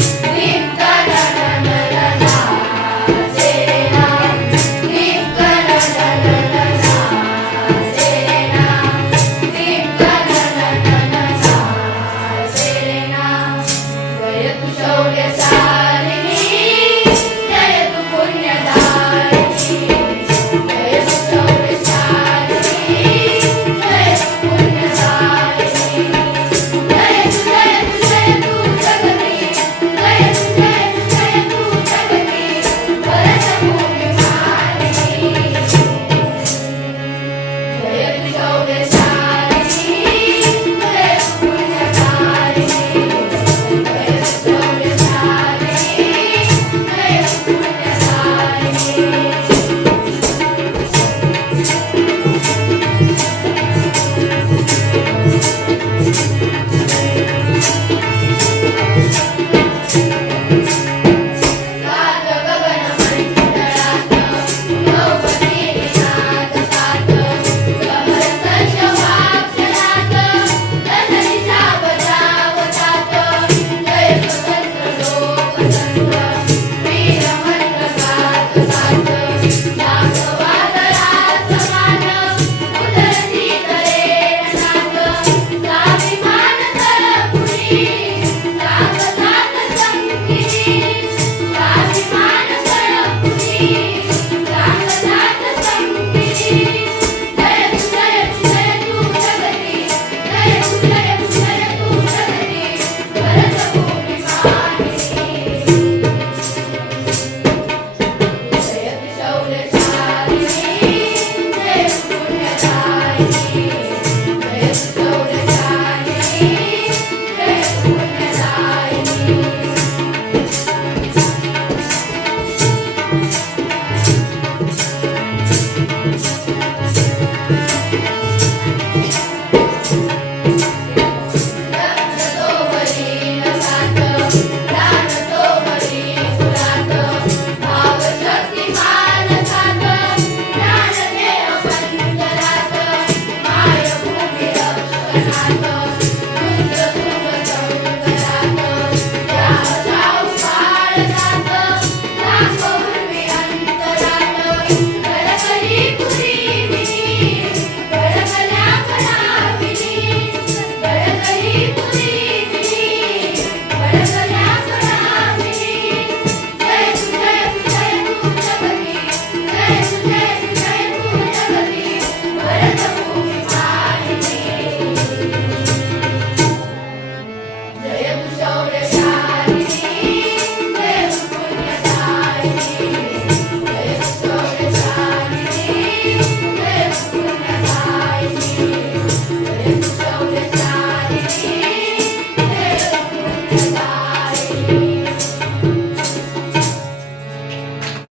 Thank you.